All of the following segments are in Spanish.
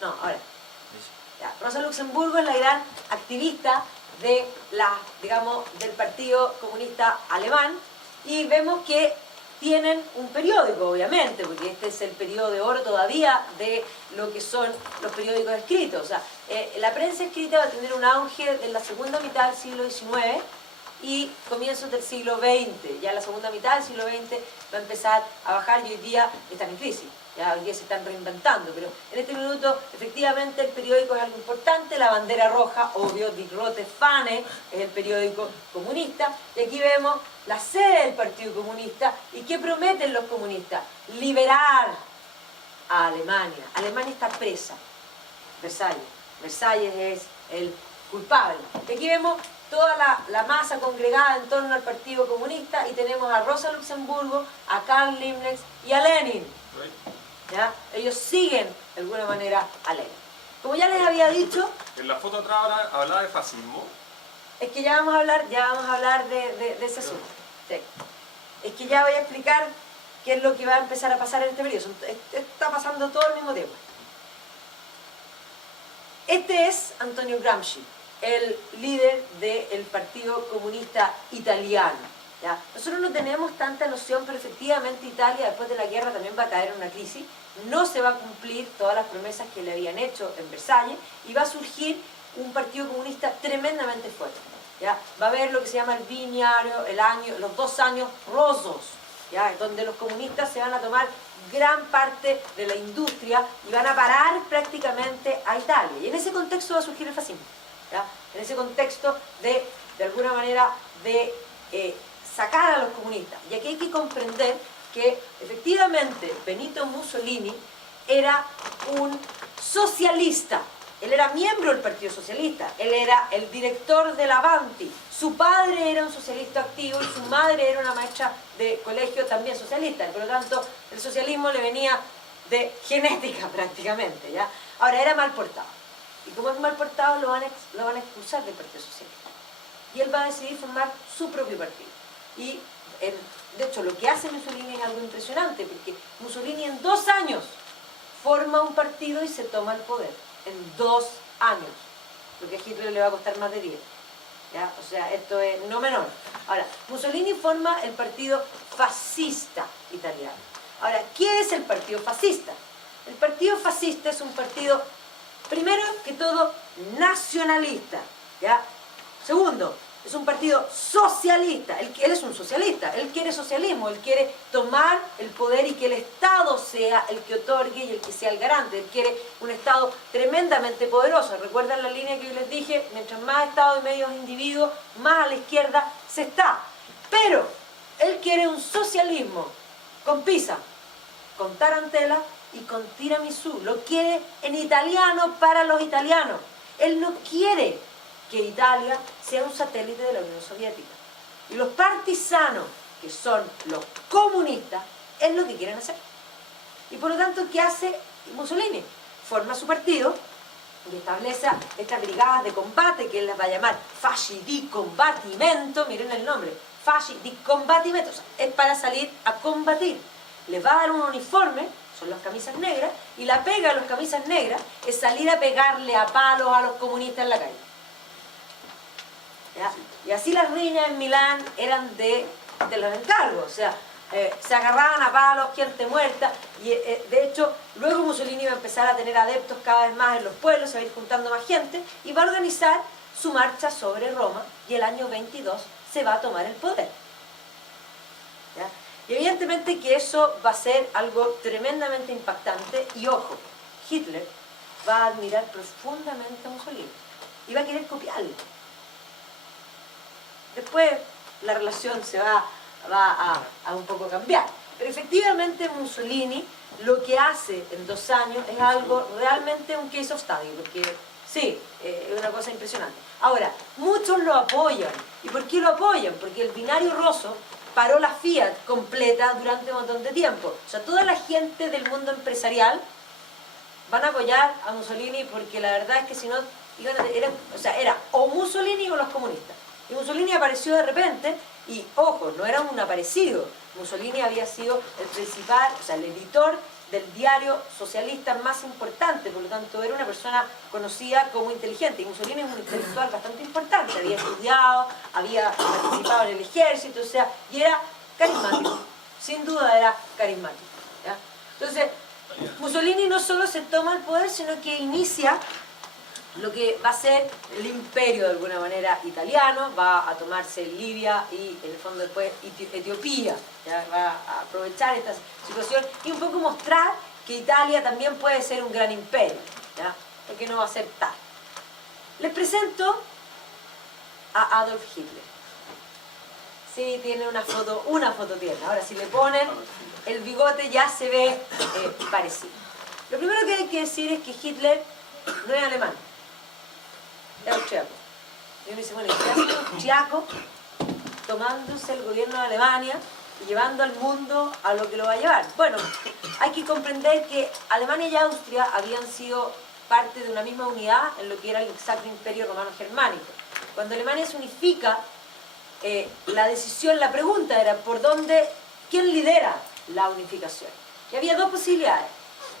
No, ahora. Ya, Rosa Luxemburgo es la gran activista de digamos, del Partido Comunista Alemán, y vemos que tienen un periódico, obviamente, porque este es el periodo de oro todavía de lo que son los periódicos escritos. O sea, la prensa escrita va a tener un auge en la segunda mitad del siglo XIX y comienzos del siglo XX. Ya la segunda mitad del siglo XX va a empezar a bajar y hoy día están en crisis. Ya hoy día se están reinventando, pero en este minuto efectivamente el periódico es algo importante. La bandera roja, obvio, Die Rote Fahne, es el periódico comunista, y aquí vemos la sede del Partido Comunista. ¿Y qué prometen los comunistas? Liberar a Alemania. Alemania está presa. Versalles. Versalles es el culpable. Y aquí vemos toda la masa congregada en torno al Partido Comunista, y tenemos a Rosa Luxemburgo, a Karl Liebknecht y a Lenin. ¿Ya? Ellos siguen de alguna manera a Lenin. Como ya les había dicho, en la foto atrás hablaba de fascismo. es que ya vamos a hablar de ese asunto. Sí. Es que ya voy a explicar qué es lo que va a empezar a pasar en este periodo. Está pasando todo al mismo tiempo. Este es Antonio Gramsci, el líder del Partido Comunista Italiano. ¿Ya? Nosotros no tenemos tanta noción, pero efectivamente Italia después de la guerra también va a caer en una crisis. No se va a cumplir todas las promesas que le habían hecho en Versalles, y va a surgir un partido comunista tremendamente fuerte. ¿Ya? Va a haber lo que se llama el bienio, los 2 años rosos, ¿ya? Donde los comunistas se van a tomar gran parte de la industria y van a parar prácticamente a Italia. Y en ese contexto va a surgir el fascismo. ¿Ya? En ese contexto de alguna manera, de sacar a los comunistas. Y aquí hay que comprender que efectivamente Benito Mussolini era un socialista. Él era miembro del Partido Socialista, él era el director del Avanti, su padre era un socialista activo y su madre era una maestra de colegio también socialista, por lo tanto el socialismo le venía de genética prácticamente, ¿ya? Ahora, era mal portado, y como es mal portado lo van a expulsar del Partido Socialista, y él va a decidir formar su propio partido. Y de hecho lo que hace Mussolini es algo impresionante, porque Mussolini en 2 años forma un partido y se toma el poder. En 2 años. Lo que a Hitler le va a costar más de 10. ¿Ya? O sea, esto es no menor. Ahora, Mussolini forma el Partido Fascista Italiano. Ahora, ¿qué es el Partido Fascista? El Partido Fascista es un partido, primero que todo, nacionalista. ¿Ya? Segundo, es un partido socialista. Él es un socialista, él quiere socialismo, él quiere tomar el poder y que el Estado sea el que otorgue y el que sea el garante. Él quiere un Estado tremendamente poderoso. ¿Recuerdan la línea que yo les dije? Mientras más Estado y medios individuos, más a la izquierda se está. Pero él quiere un socialismo con pizza, con tarantela y con tiramisú. Lo quiere en italiano para los italianos. Él no quiere que Italia sea un satélite de la Unión Soviética. Y los partisanos, que son los comunistas, es lo que quieren hacer. Y por lo tanto, ¿qué hace Mussolini? Forma su partido y establece estas brigadas de combate que él las va a llamar Fasci di Combattimento. Miren el nombre, Fasci di Combattimento. O sea, es para salir a combatir. Les va a dar un uniforme, son las camisas negras, y la pega de las camisas negras es salir a pegarle a palos a los comunistas en la calle. ¿Ya? Y así las riñas en Milán eran de los encargos, o sea, se agarraban a palos, gente muerta, y de hecho luego Mussolini va a empezar a tener adeptos cada vez más en los pueblos, se va a ir juntando más gente, y va a organizar su marcha sobre Roma, y el año 22 se va a tomar el poder. ¿Ya? Y evidentemente que eso va a ser algo tremendamente impactante, y ojo, Hitler va a admirar profundamente a Mussolini, y va a querer copiarle. Después la relación se va a un poco cambiar. Pero efectivamente Mussolini lo que hace en 2 años es algo realmente un case of study, porque sí, es una cosa impresionante. Ahora, muchos lo apoyan. ¿Y por qué lo apoyan? Porque el binario roso paró la Fiat completa durante un montón de tiempo. O sea, toda la gente del mundo empresarial van a apoyar a Mussolini, porque la verdad es que si no, era o Mussolini o los comunistas. Y Mussolini apareció de repente, y ojo, no era un aparecido. Mussolini había sido el principal, o sea, el editor del diario socialista más importante, por lo tanto era una persona conocida como inteligente, y Mussolini es un intelectual bastante importante, había estudiado, había participado en el ejército, o sea, y era carismático, sin duda era carismático, ¿ya? Entonces, Mussolini no solo se toma el poder, sino que inicia lo que va a ser el imperio de alguna manera italiano, va a tomarse Libia y en el fondo después Etiopía, ¿ya? Va a aprovechar esta situación y un poco mostrar que Italia también puede ser un gran imperio, ¿ya? Porque no va a ser tal. Les presento a Adolf Hitler. Sí, tiene una foto tierna. Ahora si le ponen el bigote ya se ve parecido. Lo primero que hay que decir es que Hitler no es alemán. Es austriaco. Y uno dice, bueno, ¿qué hace un austriaco tomándose el gobierno de Alemania y llevando al mundo a lo que lo va a llevar? Bueno, hay que comprender que Alemania y Austria habían sido parte de una misma unidad en lo que era el Sacro Imperio Romano Germánico. Cuando Alemania se unifica, la pregunta era ¿quién lidera la unificación? Y había dos posibilidades.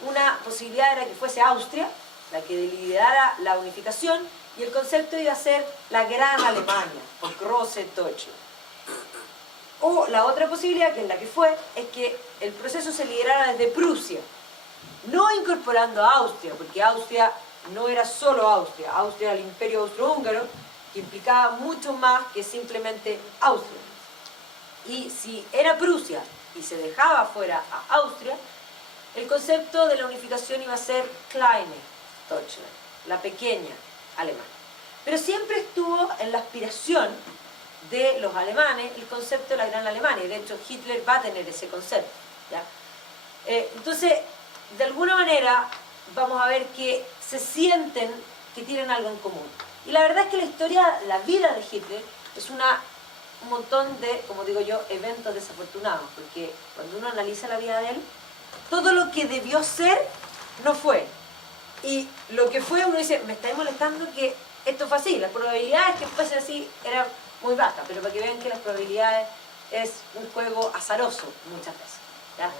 Una posibilidad era que fuese Austria, la que liderara la unificación, y el concepto iba a ser la Gran Alemania, o Große Deutschland. O la otra posibilidad, que es la que fue, es que el proceso se liderara desde Prusia, no incorporando a Austria, porque Austria no era solo Austria, Austria era el imperio austrohúngaro, que implicaba mucho más que simplemente Austria. Y si era Prusia y se dejaba fuera a Austria, el concepto de la unificación iba a ser Kleine Deutschland, la pequeña Alemania. Pero siempre estuvo en la aspiración de los alemanes el concepto de la Gran Alemania, y de hecho Hitler va a tener ese concepto, ¿ya? Entonces, de alguna manera, vamos a ver que se sienten que tienen algo en común. Y la verdad es que la vida de Hitler es un montón de, como digo yo, eventos desafortunados, porque cuando uno analiza la vida de él, todo lo que debió ser, no fue. Y lo que fue, uno dice, me estáis molestando que esto fue así. Las probabilidades que fuese así eran muy bajas, pero para que vean que las probabilidades es un juego azaroso muchas veces, ¿ya?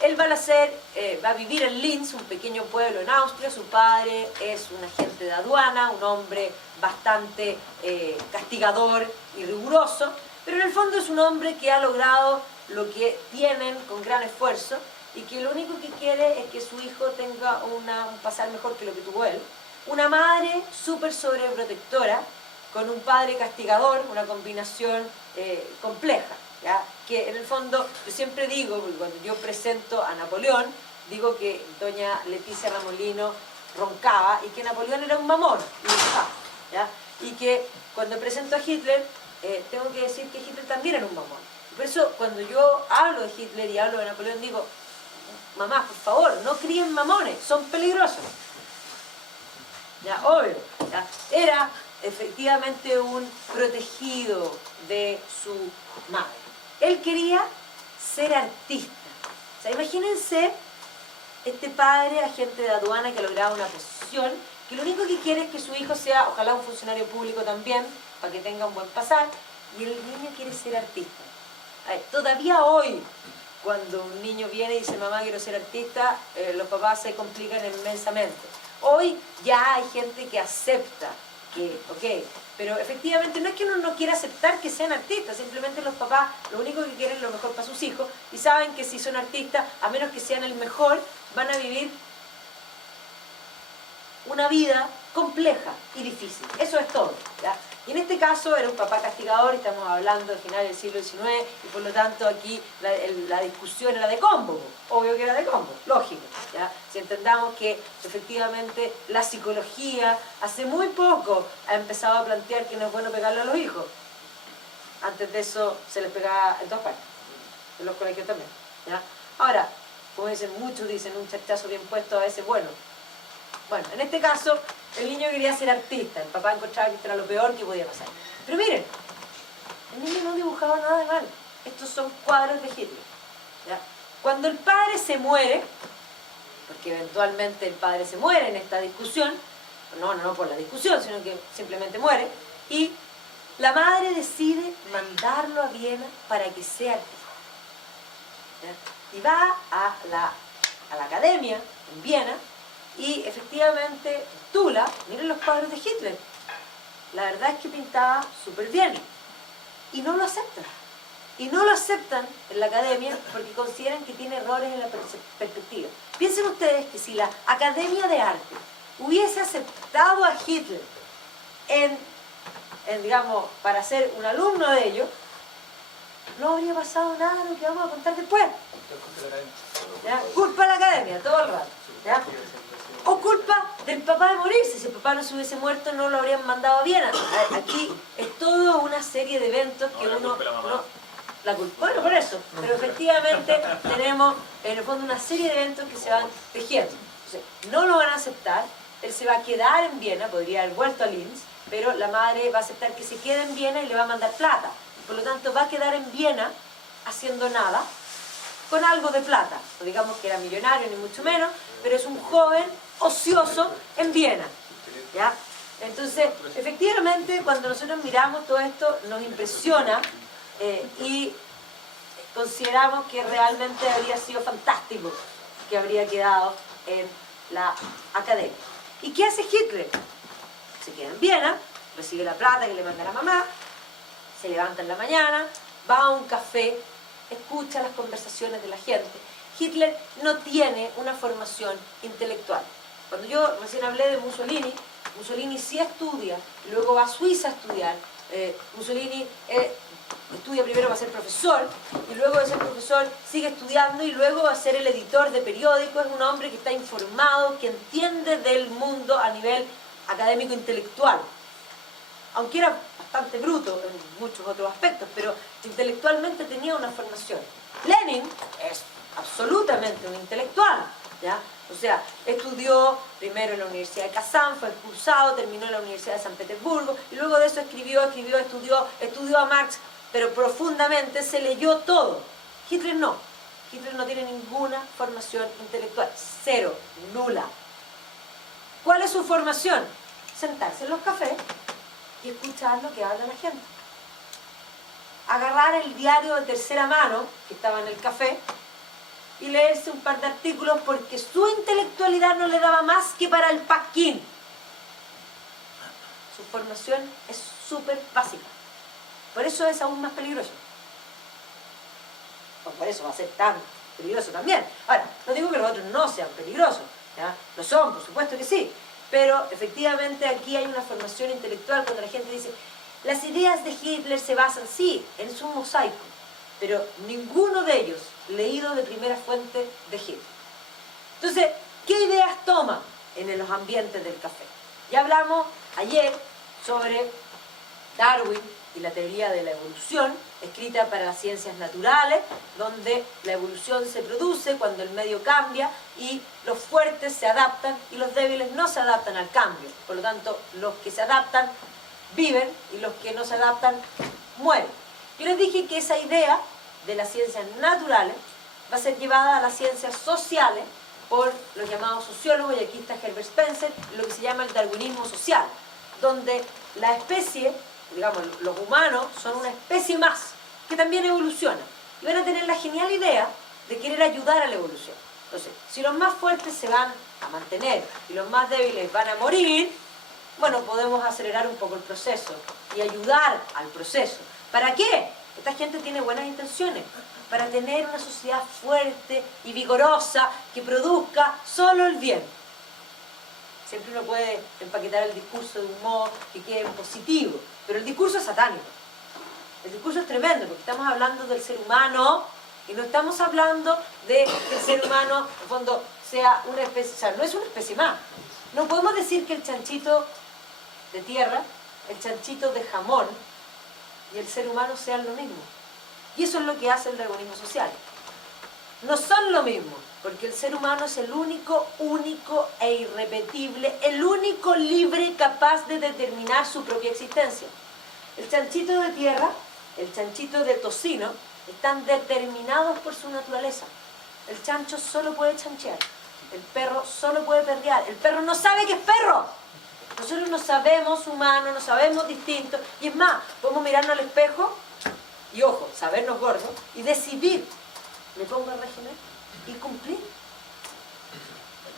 Él va a vivir en Linz, un pequeño pueblo en Austria. Su padre es un agente de aduana, un hombre bastante castigador y riguroso, pero en el fondo es un hombre que ha logrado lo que tienen con gran esfuerzo y que lo único que quiere es que su hijo tenga un pasar mejor que lo que tuvo él. Una madre súper sobreprotectora, con un padre castigador, una combinación compleja, ¿ya? Que en el fondo, yo siempre digo, porque cuando yo presento a Napoleón, digo que doña Leticia Ramolino roncaba y que Napoleón era un mamón, ¿ya? Y que cuando presento a Hitler, tengo que decir que Hitler también era un mamón. Por eso, cuando yo hablo de Hitler y hablo de Napoleón, digo, mamá, por favor, no críen mamones, son peligrosos. Ya, obvio, ¿ya? Era efectivamente un protegido de su madre. Él quería ser artista. O sea, imagínense este padre, agente de aduana, que ha logrado una posición, que lo único que quiere es que su hijo sea, ojalá un funcionario público también, para que tenga un buen pasar, y el niño quiere ser artista. Todavía hoy, cuando un niño viene y dice, mamá, quiero ser artista, los papás se complican inmensamente. Hoy ya hay gente que acepta que, ok, pero efectivamente no es que uno no quiera aceptar que sean artistas, simplemente los papás lo único que quieren es lo mejor para sus hijos y saben que si son artistas, a menos que sean el mejor, van a vivir una vida compleja y difícil. Eso es todo, ¿ya? Y en este caso era un papá castigador, y estamos hablando del final del siglo XIX, y por lo tanto aquí la discusión era de combo, obvio que era de combo, lógico, ¿ya? Si entendamos que efectivamente la psicología hace muy poco ha empezado a plantear que no es bueno pegarle a los hijos. Antes de eso se les pegaba en todas partes, en los colegios también, ¿ya? Ahora, como muchos dicen, un chachazo bien puesto a veces bueno. Bueno, en este caso, el niño quería ser artista, el papá encontraba que esto era lo peor que podía pasar. Pero miren, el niño no dibujaba nada de mal. Estos son cuadros de Hitler, ¿ya? Cuando el padre se muere, porque eventualmente el padre se muere en esta discusión, no por la discusión, sino que simplemente muere, y la madre decide mandarlo a Viena para que sea artista, ¿ya? Y va a la a la academia en Viena y efectivamente postula, miren los cuadros de Hitler. La verdad es que pintaba súper bien y no lo aceptan. Y no lo aceptan en la academia porque consideran que tiene errores en la perspectiva. Piensen ustedes que si la Academia de Arte hubiese aceptado a Hitler digamos, para ser un alumno de ellos, no habría pasado nada de lo que vamos a contar después. ¿Ya? Culpa a la academia, todo el rato. ¿Ya? O culpa del papá de morirse. Si el papá no se hubiese muerto, no lo habrían mandado a Viena. Aquí es toda una serie de eventos que uno... La culpa, bueno, por eso. Pero efectivamente tenemos, en el fondo, una serie de eventos que se van tejiendo. Entonces, no lo van a aceptar. Él se va a quedar en Viena, podría haber vuelto a Linz, pero la madre va a aceptar que se quede en Viena y le va a mandar plata. Por lo tanto, va a quedar en Viena haciendo nada, con algo de plata. No digamos que era millonario, ni mucho menos, pero es un joven ocioso en Viena. ¿Ya? Entonces, efectivamente, cuando nosotros miramos todo esto, nos impresiona y consideramos que realmente habría sido fantástico que habría quedado en la academia. ¿Y qué hace Hitler? Se queda en Viena, recibe la plata que le manda la mamá, se levanta en la mañana, va a un café, escucha las conversaciones de la gente. Hitler no tiene una formación intelectual. Cuando yo recién hablé de Mussolini, Mussolini sí estudia, luego va a Suiza a estudiar. Mussolini estudia primero para ser profesor, y luego de ser profesor sigue estudiando y luego va a ser el editor de periódicos. Es un hombre que está informado, que entiende del mundo a nivel académico intelectual. Aunque era bastante bruto en muchos otros aspectos, pero intelectualmente tenía una formación. Lenin es absolutamente un intelectual, ¿ya? O sea, estudió primero en la Universidad de Kazán, fue expulsado, terminó en la Universidad de San Petersburgo, y luego de eso estudió a Marx, pero profundamente se leyó todo. Hitler no. Hitler no tiene ninguna formación intelectual, cero, nula. ¿Cuál es su formación? Sentarse en los cafés y escuchar lo que habla la gente. Agarrar el diario de tercera mano, que estaba en el café, y leerse un par de artículos porque su intelectualidad no le daba más que para el pasquín. Su formación es súper básica. Por eso es aún más peligroso. O por eso va a ser tan peligroso también. Ahora, no digo que los otros no sean peligrosos, ¿ya? Lo son, por supuesto que sí. Pero efectivamente aquí hay una formación intelectual cuando la gente dice las ideas de Hitler se basan, sí, en su mosaico, pero ninguno de ellos leído de primera fuente de Hitler. Entonces, ¿qué ideas toma en los ambientes del café? Ya hablamos ayer sobre Darwin y la teoría de la evolución, escrita para las ciencias naturales, donde la evolución se produce cuando el medio cambia y los fuertes se adaptan y los débiles no se adaptan al cambio. Por lo tanto, los que se adaptan viven y los que no se adaptan mueren. Yo les dije que esa idea de las ciencias naturales va a ser llevada a las ciencias sociales por los llamados sociólogos, y aquí está Herbert Spencer, lo que se llama el darwinismo social, donde la especie, digamos, los humanos son una especie más que también evoluciona y van a tener la genial idea de querer ayudar a la evolución. Entonces, si los más fuertes se van a mantener y los más débiles van a morir, bueno, podemos acelerar un poco el proceso y ayudar al proceso. ¿Para qué? Esta gente tiene buenas intenciones, para tener una sociedad fuerte y vigorosa que produzca solo el bien. Siempre uno puede empaquetar el discurso de un modo que quede positivo, pero el discurso es satánico. El discurso es tremendo, porque estamos hablando del ser humano y no estamos hablando de que el ser humano, en el fondo, sea una especie, o sea, no es una especie más. No podemos decir que el chanchito de tierra, el chanchito de jamón y el ser humano sean lo mismo. Y eso es lo que hace el darwinismo social. No son lo mismo, porque el ser humano es el único e irrepetible, el único libre capaz de determinar su propia existencia. El chanchito de tierra, el chanchito de tocino, están determinados por su naturaleza. El chancho solo puede chanchear, el perro solo puede perrear, el perro no sabe que es perro. Nosotros no sabemos humanos, no sabemos distintos, y es más, podemos mirarnos al espejo y, ojo, sabernos gordos y decidir, me pongo el régimen y cumplir.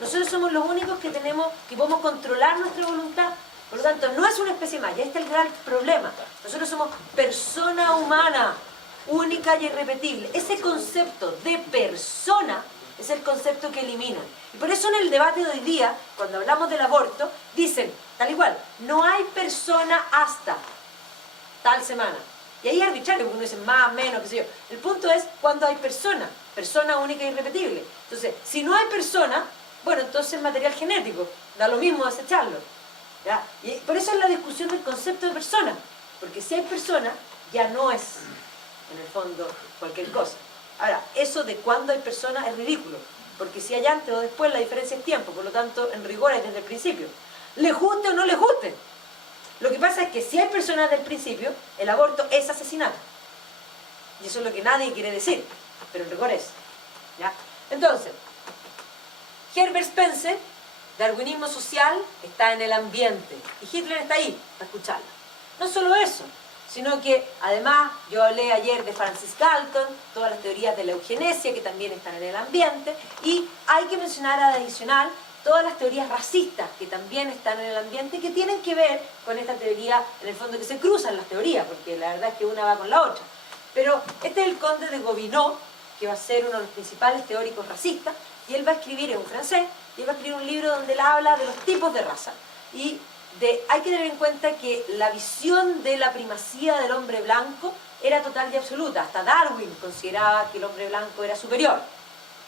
Nosotros somos los únicos que podemos controlar nuestra voluntad. Por lo tanto, no es una especie más. Ya está el gran problema. Nosotros somos persona humana, única y irrepetible. Ese concepto de persona es el concepto que eliminan. Y por eso en el debate de hoy día, cuando hablamos del aborto, dicen, tal igual, no hay persona hasta tal semana. Y ahí es arbitrario, porque uno dice más, menos, qué sé yo. El punto es cuando hay persona, persona única e irrepetible. Entonces, si no hay persona, bueno, entonces material genético, da lo mismo desecharlo. ¿Ya? Y por eso es la discusión del concepto de persona, porque si hay persona, ya no es, en el fondo, cualquier cosa. Ahora, eso de cuándo hay persona es ridículo, porque si hay antes o después, la diferencia es tiempo, por lo tanto, en rigor es desde el principio. Les guste o no les guste. Lo que pasa es que si hay personas desde el principio, el aborto es asesinato. Y eso es lo que nadie quiere decir, pero en rigor es. ¿Ya? Entonces, Herbert Spencer, darwinismo social, está en el ambiente. Y Hitler está ahí, para escucharlo. No solo eso, sino que además yo hablé ayer de Francis Galton, todas las teorías de la eugenesia que también están en el ambiente, y hay que mencionar adicional todas las teorías racistas que también están en el ambiente y que tienen que ver con esta teoría, en el fondo que se cruzan las teorías, porque la verdad es que una va con la otra. Pero este es el conde de Gobineau, que va a ser uno de los principales teóricos racistas, y él va a escribir, es un francés, y él va a escribir un libro donde él habla de los tipos de raza. Y hay que tener en cuenta que la visión de la primacía del hombre blanco era total y absoluta. Hasta Darwin consideraba que el hombre blanco era superior.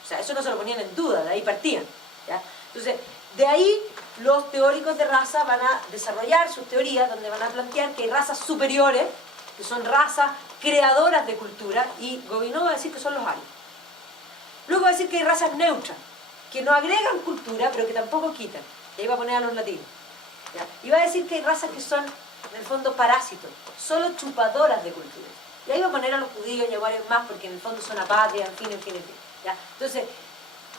O sea, eso no se lo ponían en duda, de ahí partían. ¿Ya? Entonces, de ahí los teóricos de raza van a desarrollar sus teorías donde van a plantear que hay razas superiores, que son razas creadoras de cultura, y Gobineau va a decir que son los aliens. Luego va a decir que hay razas neutras, que no agregan cultura, pero que tampoco quitan. Y ahí va a poner a los latinos. ¿Ya? Y va a decir que hay razas que son, en el fondo, parásitos, solo chupadoras de cultura. Y ahí va a poner a los judíos y a varios más, porque en el fondo son apatrias, en fin. ¿Ya? Entonces,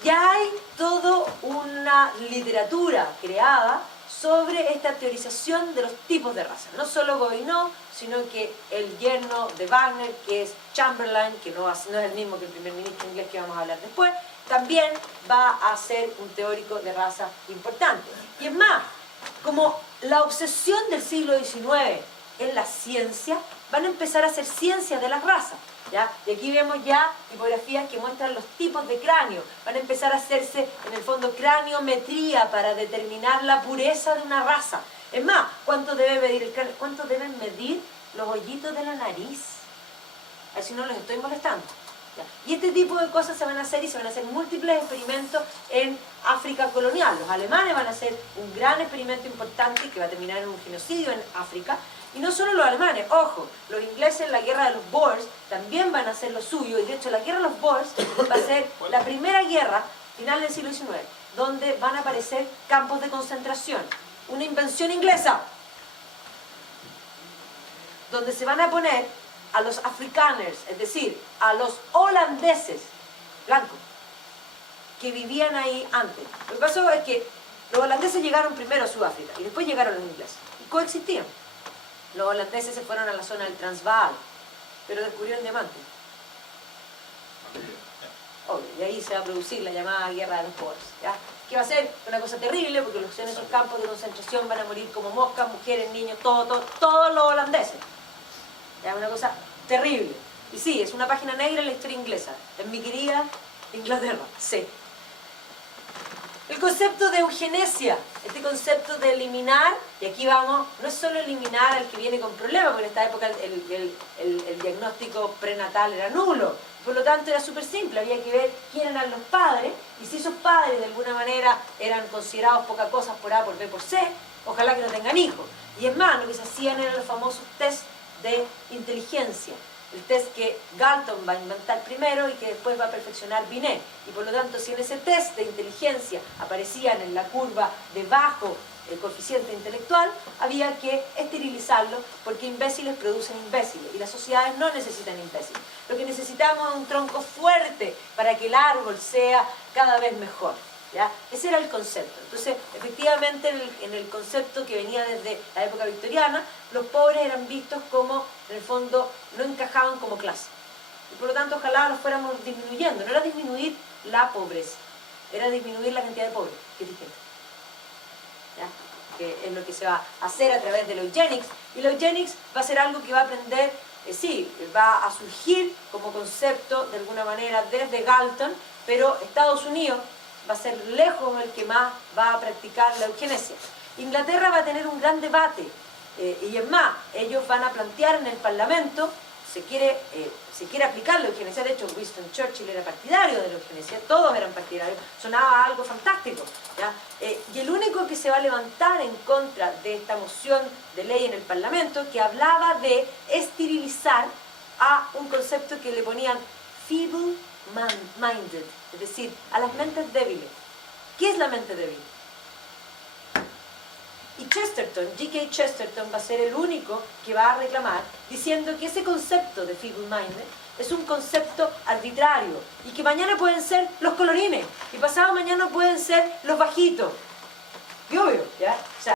ya hay toda una literatura creada sobre esta teorización de los tipos de raza. No solo Gobineau, sino que el yerno de Wagner, que es Chamberlain, que no es el mismo que el primer ministro inglés que vamos a hablar después, también va a ser un teórico de raza importante. Y es más, como la obsesión del siglo XIX en la ciencia, van a empezar a hacer ciencia de las razas. ¿Ya? Y aquí vemos ya tipografías que muestran los tipos de cráneo. Van a empezar a hacerse, en el fondo, craniometría para determinar la pureza de una raza. Es más, ¿cuánto debe medir el cráneo? ¿Cuánto deben medir los hoyitos de la nariz? A ver si no los estoy molestando. ¿Ya? Y este tipo de cosas se van a hacer, y se van a hacer múltiples experimentos en África colonial. Los alemanes van a hacer un gran experimento importante que va a terminar en un genocidio en África. Y no solo los alemanes, ojo, los ingleses en la guerra de los Boers también van a hacer lo suyo, y de hecho la guerra de los Boers va a ser la primera guerra, final del siglo XIX, donde van a aparecer campos de concentración. Una invención inglesa, donde se van a poner a los afrikaners, es decir, a los holandeses blancos, que vivían ahí antes. Lo que pasó es que los holandeses llegaron primero a Sudáfrica, y después llegaron los ingleses, y coexistían. Los holandeses se fueron a la zona del Transvaal, pero descubrieron diamantes. Obvio, y ahí se va a producir la llamada guerra de los Boers, ¿ya? Que va a ser una cosa terrible, porque en esos campos de concentración van a morir como moscas, mujeres, niños, todos los holandeses. Es una cosa terrible. Y sí, es una página negra en la historia inglesa, en mi querida Inglaterra, sí. El concepto de eugenesia, este concepto de eliminar, y aquí vamos, no es solo eliminar al que viene con problemas, porque en esta época el diagnóstico prenatal era nulo, por lo tanto era súper simple, había que ver quién eran los padres, y si esos padres de alguna manera eran considerados poca cosa por A, por B, por C, ojalá que no tengan hijos. Y es más, lo que se hacían eran los famosos test de inteligencia, el test que Galton va a inventar primero y que después va a perfeccionar Binet. Y por lo tanto, si en ese test de inteligencia aparecían en la curva de bajo el coeficiente intelectual, había que esterilizarlo, porque imbéciles producen imbéciles y las sociedades no necesitan imbéciles. Lo que necesitamos es un tronco fuerte para que el árbol sea cada vez mejor. ¿Ya? Ese era el concepto. Entonces, efectivamente, en el concepto que venía desde la época victoriana, los pobres eran vistos como, en el fondo, no encajaban como clase. Y por lo tanto, ojalá los fuéramos disminuyendo. No era disminuir la pobreza, era disminuir la cantidad de pobres, que es distinto. ¿Ya? Que es lo que se va a hacer a través de la eugenics, y la eugenics va a ser algo que va a aprender, sí, va a surgir como concepto de alguna manera desde Galton, pero Estados Unidos va a ser lejos el que más va a practicar la eugenesia. Inglaterra va a tener un gran debate, y es más, ellos van a plantear en el Parlamento, se quiere aplicar la eugenesia. De hecho, Winston Churchill era partidario de la eugenesia, todos eran partidarios, sonaba algo fantástico, ¿ya? Y el único que se va a levantar en contra de esta moción de ley en el Parlamento, que hablaba de esterilizar a un concepto que le ponían feeble-minded, es decir, a las mentes débiles. ¿Qué es la mente débil? Y Chesterton, G.K. Chesterton, va a ser el único que va a reclamar, diciendo que ese concepto de feeble-minded es un concepto arbitrario, y que mañana pueden ser los colorines, y pasado mañana pueden ser los bajitos. Y obvio,